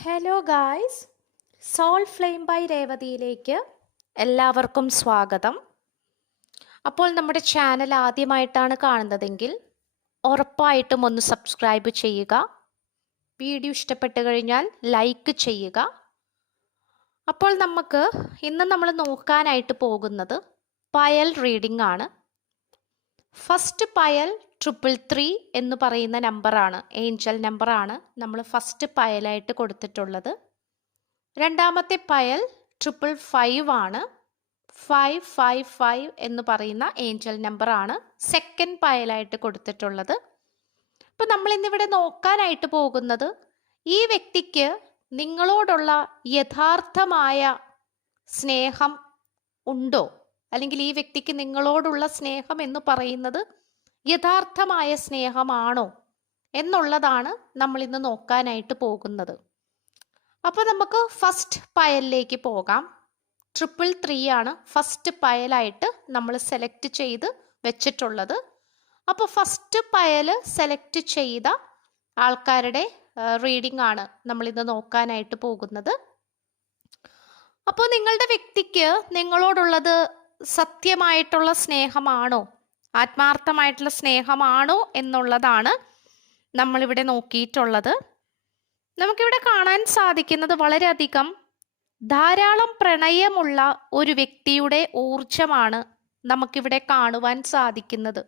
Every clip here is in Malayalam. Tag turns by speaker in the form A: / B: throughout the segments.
A: Hello guys soul flame by രേവതിയിലേക്ക് എല്ലാവർക്കും സ്വാഗതം. അപ്പോൾ നമ്മുടെ ചാനൽ ആദ്യമായിട്ടാണ് കാണുന്നതെങ്കിൽ ഉറപ്പായിട്ടും ഒന്ന് സബ്സ്ക്രൈബ് ചെയ്യുക. വീഡിയോ ഇഷ്ടപ്പെട്ട് കഴിഞ്ഞാൽ ലൈക്ക് ചെയ്യുക. അപ്പോൾ നമുക്ക് ഇന്ന് നമ്മൾ നോക്കാനായിട്ട് പോകുന്നത് പയൽ റീഡിംഗ് ആണ്. ഫസ്റ്റ് പയൽ ട്രിപ്പിൾ ത്രീ എന്ന് പറയുന്ന നമ്പറാണ് ഏഞ്ചൽ നമ്പറാണ് നമ്മൾ ഫസ്റ്റ് പയലായിട്ട് കൊടുത്തിട്ടുള്ളത്. രണ്ടാമത്തെ പയൽ ട്രിപ്പിൾ ഫൈവ് ആണ്. ഫൈവ് ഫൈവ് ഫൈവ് എന്ന് പറയുന്ന ഏഞ്ചൽ നമ്പറാണ് സെക്കൻഡ് പയലായിട്ട് കൊടുത്തിട്ടുള്ളത്. അപ്പം നമ്മൾ ഇന്നിവിടെ നോക്കാനായിട്ട് പോകുന്നത് ഈ വ്യക്തിക്ക് നിങ്ങളോടുള്ള യഥാർത്ഥമായ സ്നേഹം ഉണ്ടോ? അല്ലെങ്കിൽ ഈ വ്യക്തിക്ക് നിങ്ങളോടുള്ള സ്നേഹം എന്ന് പറയുന്നത് യഥാർത്ഥമായ സ്നേഹമാണോ എന്നുള്ളതാണ് നമ്മൾ ഇന്ന് നോക്കാനായിട്ട് പോകുന്നത്. അപ്പോൾ നമുക്ക് ഫസ്റ്റ് പയലിലേക്ക് പോകാം. ട്രിപ്പിൾ ത്രീ ആണ് ഫസ്റ്റ് പയലായിട്ട് നമ്മൾ സെലക്ട് ചെയ്ത് വെച്ചിട്ടുള്ളത്. അപ്പോൾ ഫസ്റ്റ് പയൽ സെലക്ട് ചെയ്ത ആൾക്കാരുടെ റീഡിംഗ് ആണ് നമ്മൾ ഇന്ന് നോക്കാനായിട്ട് പോകുന്നത്. അപ്പോൾ നിങ്ങളുടെ വ്യക്തിക്ക് നിങ്ങളോടുള്ളത് സത്യമായിട്ടുള്ള സ്നേഹമാണോ ആത്മാർത്ഥമായിട്ടുള്ള സ്നേഹമാണോ എന്നുള്ളതാണ് നമ്മളിവിടെ നോക്കിയിട്ടുള്ളത്. നമുക്കിവിടെ കാണാൻ സാധിക്കുന്നത് വളരെയധികം ധാരാളം പ്രണയമുള്ള ഒരു വ്യക്തിയുടെ ഊർജമാണ് നമുക്കിവിടെ കാണുവാൻ സാധിക്കുന്നത്.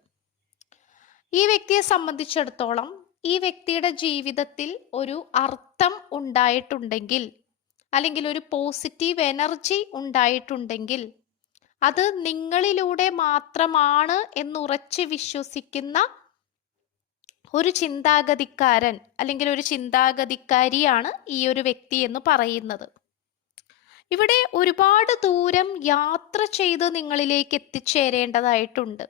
A: ഈ വ്യക്തിയെ സംബന്ധിച്ചിടത്തോളം ഈ വ്യക്തിയുടെ ജീവിതത്തിൽ ഒരു അർത്ഥം ഉണ്ടായിട്ടുണ്ടെങ്കിൽ അല്ലെങ്കിൽ ഒരു പോസിറ്റീവ് എനർജി ഉണ്ടായിട്ടുണ്ടെങ്കിൽ അത് നിങ്ങളിലൂടെ മാത്രമാണ് എന്നുറച്ച് വിശ്വസിക്കുന്ന ഒരു ചിന്താഗതിക്കാരൻ അല്ലെങ്കിൽ ഒരു ചിന്താഗതിക്കാരിയാണ് ഈ ഒരു വ്യക്തി എന്ന് പറയുന്നത്. ഇവിടെ ഒരുപാട് ദൂരം യാത്ര ചെയ്ത് നിങ്ങളിലേക്ക് എത്തിച്ചേരേണ്ടതായിട്ടുണ്ട്.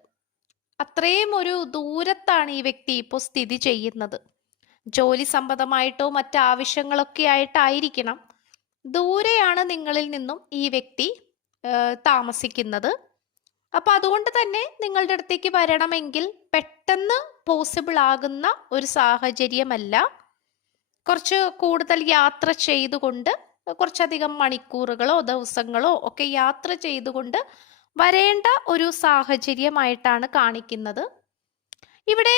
A: അത്രയും ഒരു ദൂരത്താണ് ഈ വ്യക്തി ഇപ്പോൾ സ്ഥിതി ചെയ്യുന്നത്. ജോലി സംബന്ധമായിട്ടോ മറ്റാവശ്യങ്ങളൊക്കെ ആയിട്ടായിരിക്കണം. ദൂരെയാണ് നിങ്ങളിൽ നിന്നും ഈ വ്യക്തി താമസിക്കുന്നത്. അപ്പോൾ അതുകൊണ്ട് തന്നെ നിങ്ങളുടെ അടുത്തേക്ക് വരണമെങ്കിൽ പെട്ടെന്ന് പോസിബിൾ ആകുന്ന ഒരു സാഹചര്യമല്ല. കുറച്ച് കൂടുതൽ യാത്ര ചെയ്തുകൊണ്ട് കുറച്ചധികം മണിക്കൂറുകളോ ദിവസങ്ങളോ ഒക്കെ യാത്ര ചെയ്തുകൊണ്ട് വരേണ്ട ഒരു സാഹചര്യമായിട്ടാണ് കാണിക്കുന്നത്. ഇവിടെ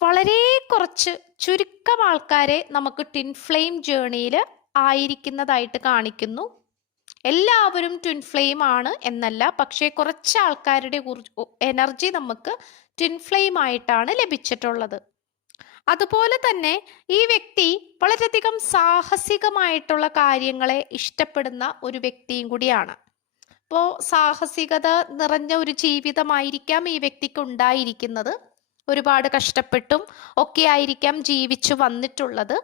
A: വളരെ കുറച്ച് ചുരുക്കം ആൾക്കാരെ നമുക്ക് ടിൻ ഫ്ലെയിം ജേണിയിൽ ആയിരിക്കുന്നതായിട്ട് കാണിക്കുന്നു. എല്ലാവരും ട്വിൻ ഫ്ലെയിം ആണ് എന്നല്ല പക്ഷേ കുറച്ച് ആൾക്കാരുടെ എനർജി നമുക്ക് ട്വിൻ ഫ്ലെയിം ആയിട്ടാണ് ലഭിച്ചിട്ടുള്ളത്. അതുപോലെ തന്നെ ഈ വ്യക്തി വളരെയധികം സാഹസികമായിട്ടുള്ള കാര്യങ്ങളെ ഇഷ്ടപ്പെടുന്ന ഒരു വ്യക്തിയും കൂടിയാണ്. അപ്പോൾ സാഹസികത നിറഞ്ഞ ഒരു ജീവിതമായിരിക്കാം ഈ വ്യക്തിക്ക് ഉണ്ടായിരിക്കുന്നത്. ഒരുപാട് കഷ്ടപ്പെട്ടും ഒക്കെ ആയിരിക്കാം ജീവിച്ചു വന്നിട്ടുള്ളത്.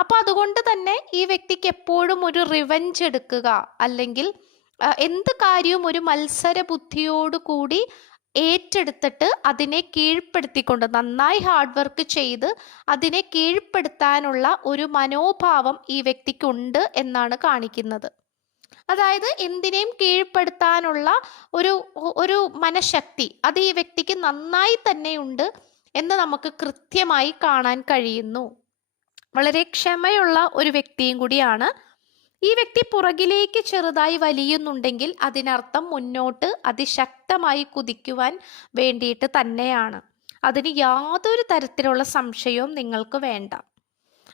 A: അപ്പൊ അതുകൊണ്ട് തന്നെ ഈ വ്യക്തിക്ക് എപ്പോഴും ഒരു റിവഞ്ച് എടുക്കുക. അല്ലെങ്കിൽ എന്ത് കാര്യവും ഒരു മത്സര ബുദ്ധിയോടുകൂടി ഏറ്റെടുത്തിട്ട് അതിനെ കീഴ്പ്പെടുത്തിക്കൊണ്ട് നന്നായി ഹാർഡ് വർക്ക് ചെയ്ത് അതിനെ കീഴ്പ്പെടുത്താനുള്ള ഒരു മനോഭാവം ഈ വ്യക്തിക്കുണ്ട് എന്നാണ് കാണിക്കുന്നത്. അതായത് എന്തിനേയും കീഴ്പ്പെടുത്താനുള്ള ഒരു ഒരു മനഃശക്തി അത് ഈ വ്യക്തിക്ക് നന്നായി തന്നെയുണ്ട് എന്ന് നമുക്ക് കൃത്യമായി കാണാൻ കഴിയുന്നു. വളരെ ക്ഷമയുള്ള ഒരു വ്യക്തിയും കൂടിയാണ്. ഈ വ്യക്തി പുറകിലേക്ക് ചെറുതായി വലിയുന്നുണ്ടെങ്കിൽ അതിനർത്ഥം മുന്നോട്ട് അതിശക്തമായി കുതിക്കുവാൻ വേണ്ടിയിട്ട് തന്നെയാണ്. അതിന് യാതൊരു തരത്തിലുള്ള സംശയവും നിങ്ങൾക്ക് വേണ്ട.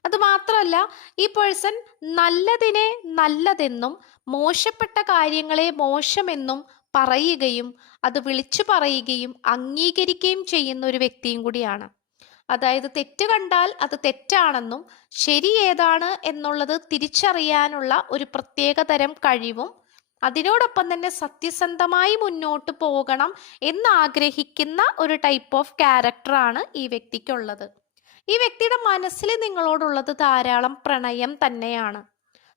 A: അതുമാത്രമല്ല ഈ പേഴ്സൺ നല്ലതിനെ നല്ലതെന്നും മോശപ്പെട്ട കാര്യങ്ങളെ മോശമെന്നും പറയുകയും അത് വിളിച്ചു പറയുകയും അംഗീകരിക്കുകയും ചെയ്യുന്ന ഒരു വ്യക്തിയും കൂടിയാണ്. അതായത് തെറ്റ് കണ്ടാൽ അത് തെറ്റാണെന്നും ശരി ഏതാണ് എന്നുള്ളത് തിരിച്ചറിയാനുള്ള ഒരു പ്രത്യേക തരം കഴിവും അതിനോടൊപ്പം തന്നെ സത്യസന്ധമായി മുന്നോട്ട് പോകണം എന്ന് ആഗ്രഹിക്കുന്ന ഒരു ടൈപ്പ് ഓഫ് ക്യാരക്ടറാണ് ഈ വ്യക്തിക്കുള്ളത്. ഈ വ്യക്തിയുടെ മനസ്സിൽ നിങ്ങളോടുള്ളത് ധാരാളം പ്രണയം തന്നെയാണ്.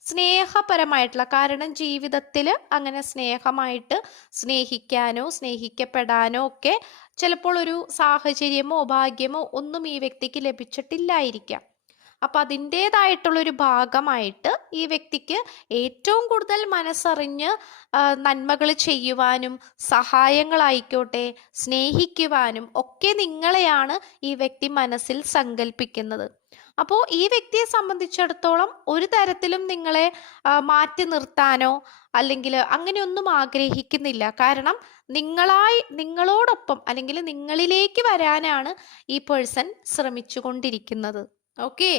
A: സ്നേഹപരമായിട്ടുള്ള കാരണം ജീവിതത്തിൽ അങ്ങനെ സ്നേഹമായിട്ട് സ്നേഹിക്കാനോ സ്നേഹിക്കപ്പെടാനോ ഒക്കെ ചിലപ്പോൾ ഒരു സാഹചര്യമോ ഭാഗ്യമോ ഒന്നും ഈ വ്യക്തിക്ക് ലഭിച്ചിട്ടില്ലായിരിക്കാം. അപ്പം അതിന്റേതായിട്ടുള്ളൊരു ഭാഗമായിട്ട് ഈ വ്യക്തിക്ക് ഏറ്റവും കൂടുതൽ മനസ്സറിഞ്ഞ് നന്മകൾ ചെയ്യുവാനും സഹായങ്ങളായിക്കോട്ടെ സ്നേഹിക്കുവാനും ഒക്കെ നിങ്ങളെയാണ് ഈ വ്യക്തി മനസ്സിൽ സങ്കല്പിക്കുന്നത് അപ്പോൾ ഈ വ്യക്തിയെ സംബന്ധിച്ചിടത്തോളം ഒരു തരത്തിലും നിങ്ങളെ മാറ്റി നിർത്താനോ അല്ലെങ്കിൽ അങ്ങനെയൊന്നും ആഗ്രഹിക്കുന്നില്ല. കാരണം നിങ്ങളായി നിങ്ങളോടൊപ്പം അല്ലെങ്കിൽ നിങ്ങളിലേക്ക് വരാനാണ് ഈ പേഴ്സൺ ശ്രമിച്ചുകൊണ്ടിരിക്കുന്നത്. ഓക്കെ?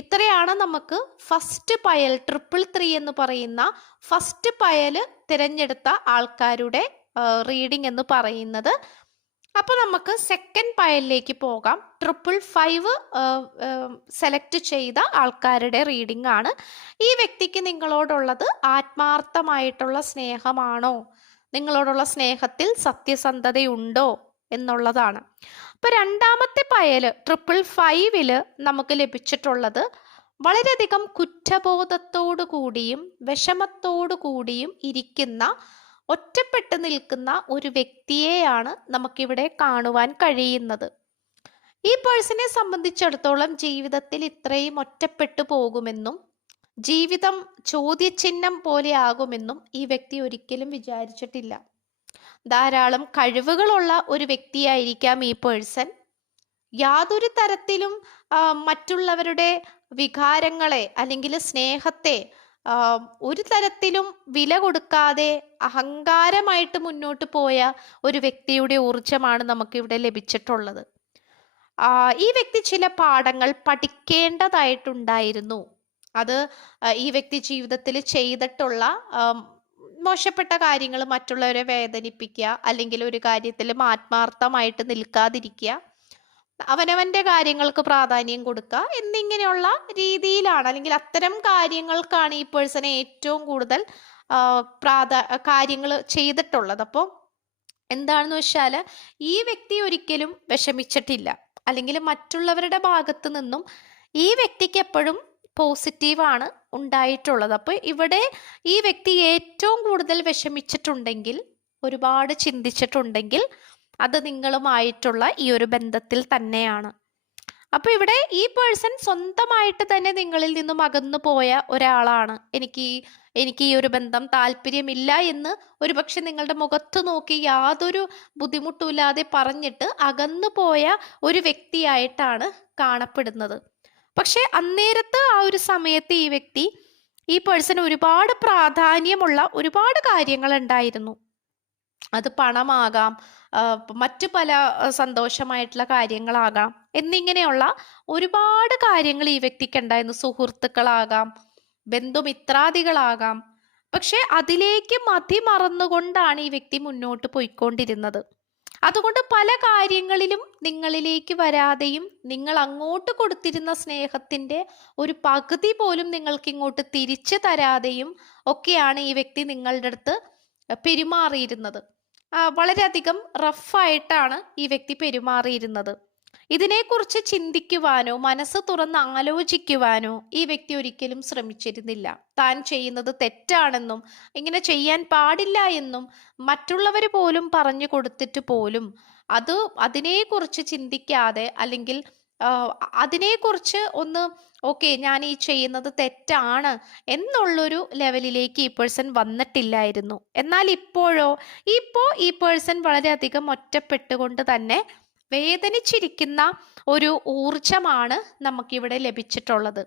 A: ഇത്രയാണ് നമുക്ക് ഫസ്റ്റ് പയൽ ട്രിപ്പിൾ ത്രീ എന്ന് പറയുന്ന ഫസ്റ്റ് പയൽ തിരഞ്ഞെടുത്ത ആൾക്കാരുടെ റീഡിംഗ് എന്ന് പറയുന്നത്. അപ്പോൾ നമുക്ക് സെക്കൻഡ് പയലിലേക്ക് പോകാം. ട്രിപ്പിൾ ഫൈവ് സെലക്ട് ചെയ്ത ആൾക്കാരുടെ റീഡിംഗ് ആണ്. ഈ വ്യക്തിക്ക് നിങ്ങളോടുള്ളത് ആത്മാർത്ഥമായിട്ടുള്ള സ്നേഹമാണോ? നിങ്ങളോടുള്ള സ്നേഹത്തിൽ സത്യസന്ധതയുണ്ടോ എന്നുള്ളതാണ്. അപ്പോൾ രണ്ടാമത്തെ പയൽ ട്രിപ്പിൾ ഫൈവിൽ നമുക്ക് ലഭിച്ചിട്ടുള്ളത് വളരെയധികം കുറ്റബോധത്തോടു കൂടിയും വിഷമത്തോടു കൂടിയും ഇരിക്കുന്ന ഒറ്റപ്പെട്ട് നിൽക്കുന്ന ഒരു വ്യക്തിയെയാണ് നമുക്കിവിടെ കാണുവാൻ കഴിയുന്നത്. ഈ പേഴ്സണെ സംബന്ധിച്ചിടത്തോളം ജീവിതത്തിൽ ഇത്രയും ഒറ്റപ്പെട്ടു പോകുമെന്നും ജീവിതം ചോദ്യചിഹ്നം പോലെ ആകുമെന്നും ഈ വ്യക്തി ഒരിക്കലും വിചാരിച്ചിട്ടില്ല. ധാരാളം കഴിവുകളുള്ള ഒരു വ്യക്തിയായിരിക്കാം ഈ പേഴ്സൺ യാതൊരു തരത്തിലും മറ്റുള്ളവരുടെ വികാരങ്ങളെ അല്ലെങ്കിൽ സ്നേഹത്തെ ഒരു തരത്തിലും വില കൊടുക്കാതെ അഹങ്കാരമായിട്ട് മുന്നോട്ട് പോയ ഒരു വ്യക്തിയുടെ ഊർജമാണ് നമുക്കിവിടെ ലഭിച്ചിട്ടുള്ളത്. ഈ വ്യക്തി ചില പാഠങ്ങൾ പഠിക്കേണ്ടതായിട്ടുണ്ടായിരുന്നു. അത് ഈ വ്യക്തി ജീവിതത്തിൽ ചെയ്തിട്ടുള്ള മോശപ്പെട്ട കാര്യങ്ങൾ മറ്റുള്ളവരെ വേദനിപ്പിക്കുക അല്ലെങ്കിൽ ഒരു കാര്യത്തിലും ആത്മാർത്ഥമായിട്ട് നിൽക്കാതിരിക്കുക. അവനവന്റെ കാര്യങ്ങൾക്ക് പ്രാധാന്യം കൊടുക്കുക എന്നിങ്ങനെയുള്ള രീതിയിലാണ്. അല്ലെങ്കിൽ അത്തരം കാര്യങ്ങൾക്കാണ് ഈ പേഴ്സണെ ഏറ്റവും കൂടുതൽ പ്രാധാ കാര്യങ്ങൾ ചെയ്തിട്ടുള്ളത്. അപ്പോൾ എന്താണെന്ന് വെച്ചാൽ ഈ വ്യക്തി ഒരിക്കലും വിഷമിച്ചിട്ടില്ല. അല്ലെങ്കിൽ മറ്റുള്ളവരുടെ ഭാഗത്ത് നിന്നും ഈ വ്യക്തിക്ക് എപ്പോഴും പോസിറ്റീവാണ് ഉണ്ടായിട്ടുള്ളത്. അപ്പോൾ ഇവിടെ ഈ വ്യക്തി ഏറ്റവും കൂടുതൽ വിഷമിച്ചിട്ടുണ്ടെങ്കിൽ ഒരുപാട് ചിന്തിച്ചിട്ടുണ്ടെങ്കിൽ അത് നിങ്ങളുമായിട്ടുള്ള ഈ ഒരു ബന്ധത്തിൽ തന്നെയാണ്. അപ്പോൾ ഇവിടെ ഈ പേഴ്സൺ സ്വന്തമായിട്ട് തന്നെ നിങ്ങളിൽ നിന്നും അകന്നു പോയ ഒരാളാണ്. എനിക്ക് എനിക്ക് ഈ ഒരു ബന്ധം താല്പര്യമില്ല എന്ന് ഒരുപക്ഷെ നിങ്ങളുടെ മുഖത്ത് നോക്കി യാതൊരു ബുദ്ധിമുട്ടുമില്ലാതെ പറഞ്ഞിട്ട് അകന്നു പോയ ഒരു വ്യക്തിയായിട്ടാണ് കാണപ്പെടുന്നത്. പക്ഷെ അന്നേരത്ത് ആ ഒരു സമയത്ത് ഈ വ്യക്തി ഈ പേഴ്സൺ ഒരുപാട് പ്രാധാന്യമുള്ള ഒരുപാട് കാര്യങ്ങൾ ഉണ്ടായിരുന്നു. അത് പണമാകാം മറ്റു പല സന്തോഷമായിട്ടുള്ള കാര്യങ്ങളാകാം. എന്നിങ്ങനെയുള്ള ഒരുപാട് കാര്യങ്ങൾ ഈ വ്യക്തിക്ക് ഉണ്ടായിരുന്നു. സുഹൃത്തുക്കളാകാം ബന്ധുമിത്രാദികളാകാം. പക്ഷെ അതിലേക്ക് മതി മറന്നുകൊണ്ടാണ് ഈ വ്യക്തി മുന്നോട്ട് പോയിക്കൊണ്ടിരുന്നത്. അതുകൊണ്ട് പല കാര്യങ്ങളിലും നിങ്ങളിലേക്ക് വരാതെയും നിങ്ങൾ അങ്ങോട്ട് കൊടുത്തിരുന്ന സ്നേഹത്തിന്റെ ഒരു പകുതി പോലും നിങ്ങൾക്ക് ഇങ്ങോട്ട് തിരിച്ചു തരാതെയും ഒക്കെയാണ് ഈ വ്യക്തി നിങ്ങളുടെ അടുത്ത് പെരുമാറിയിരുന്നത്. വളരെയധികം റഫായിട്ടാണ് ഈ വ്യക്തി പെരുമാറിയിരുന്നത്. ഇതിനെക്കുറിച്ച് ചിന്തിക്കുവാനോ മനസ്സ് തുറന്ന് ആലോചിക്കുവാനോ ഈ വ്യക്തി ഒരിക്കലും ശ്രമിച്ചിരുന്നില്ല. താൻ ചെയ്യുന്നത് തെറ്റാണെന്നും ഇങ്ങനെ ചെയ്യാൻ പാടില്ല എന്നും മറ്റുള്ളവർ പോലും പറഞ്ഞു കൊടുത്തിട്ട് പോലും അത് അതിനെക്കുറിച്ച് ചിന്തിക്കാതെ അല്ലെങ്കിൽ അതിനെക്കുറിച്ച് ഒന്ന് ഓക്കെ ഞാൻ ഈ ചെയ്യുന്നത് തെറ്റാണ് എന്നുള്ളൊരു ലെവലിലേക്ക് ഈ പേഴ്സൺ വന്നിട്ടില്ലായിരുന്നു. എന്നാൽ ഇപ്പോഴോ ഇപ്പോൾ ഈ പേഴ്സൺ വളരെയധികം ഒറ്റപ്പെട്ടുകൊണ്ട് തന്നെ വേദനിച്ചിരിക്കുന്ന ഒരു ഊർജമാണ് നമുക്കിവിടെ ലഭിച്ചിട്ടുള്ളത്.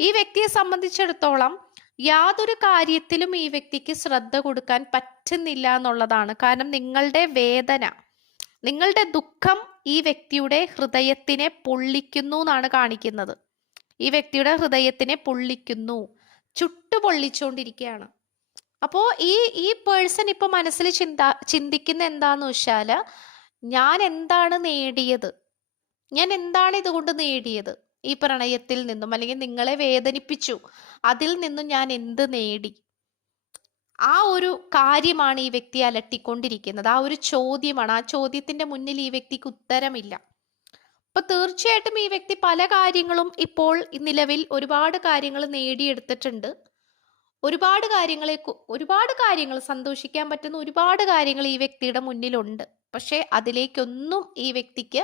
A: ഈ വ്യക്തിയെ സംബന്ധിച്ചിടത്തോളം യാതൊരു കാര്യത്തിലും ഈ വ്യക്തിക്ക് ശ്രദ്ധ കൊടുക്കാൻ പറ്റുന്നില്ല എന്നുള്ളതാണ്. കാരണം നിങ്ങളുടെ വേദന നിങ്ങളുടെ ദുഃഖം ഈ വ്യക്തിയുടെ ഹൃദയത്തിനെ പൊള്ളിക്കുന്നു എന്നാണ് കാണിക്കുന്നത്. ഈ വ്യക്തിയുടെ ഹൃദയത്തിനെ പൊള്ളിക്കുന്നു ചുട്ടു പൊള്ളിച്ചുകൊണ്ടിരിക്കുകയാണ് അപ്പോൾ ഈ ഈ പേഴ്സൺ ഇപ്പൊ മനസ്സിൽ ചിന്ത ചിന്തിക്കുന്ന എന്താന്ന് വെച്ചാൽ ഞാൻ എന്താണ് നേടിയത്? ഞാൻ എന്താണ് ഇതുകൊണ്ട് നേടിയത്? ഈ പ്രണയത്തിൽ നിന്നും അല്ലെങ്കിൽ നിങ്ങളെ വേദനിപ്പിച്ചു അതിൽ നിന്നും ഞാൻ എന്ത് നേടി? ആ ഒരു കാര്യമാണ് ഈ വ്യക്തി അലട്ടിക്കൊണ്ടിരിക്കുന്നത്. ആ ഒരു ചോദ്യമാണ്. ആ ചോദ്യത്തിന്റെ മുന്നിൽ ഈ വ്യക്തിക്ക് ഉത്തരമില്ല. അപ്പൊ തീർച്ചയായിട്ടും ഈ വ്യക്തി പല കാര്യങ്ങളും ഇപ്പോൾ നിലവിൽ ഒരുപാട് കാര്യങ്ങൾ നേടിയെടുത്തിട്ടുണ്ട്. ഒരുപാട് കാര്യങ്ങളെ ഒരുപാട് കാര്യങ്ങൾ സന്തോഷിക്കാൻ പറ്റുന്ന ഒരുപാട് കാര്യങ്ങൾ ഈ വ്യക്തിയുടെ മുന്നിലുണ്ട്. പക്ഷെ അതിലേക്കൊന്നും ഈ വ്യക്തിക്ക്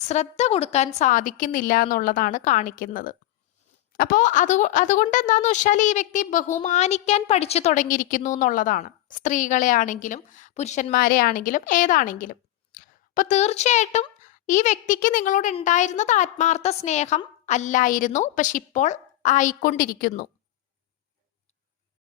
A: ശ്രദ്ധ കൊടുക്കാൻ സാധിക്കുന്നില്ല എന്നുള്ളതാണ് കാണിക്കുന്നത്. അപ്പോൾ അത് അതുകൊണ്ട് എന്താണെന്ന് വെച്ചാൽ ഈ വ്യക്തി ബഹുമാനിക്കാൻ പഠിച്ചു തുടങ്ങിയിരിക്കുന്നു എന്നുള്ളതാണ്. സ്ത്രീകളെ ആണെങ്കിലും പുരുഷന്മാരെ ആണെങ്കിലും ഏതാണെങ്കിലും. അപ്പൊ തീർച്ചയായിട്ടും ഈ വ്യക്തിക്ക് നിങ്ങളോട് ഉണ്ടായിരുന്നത് ആത്മാർത്ഥ സ്നേഹം അല്ലായിരുന്നു പക്ഷെ ഇപ്പോൾ ആയിക്കൊണ്ടിരിക്കുന്നു.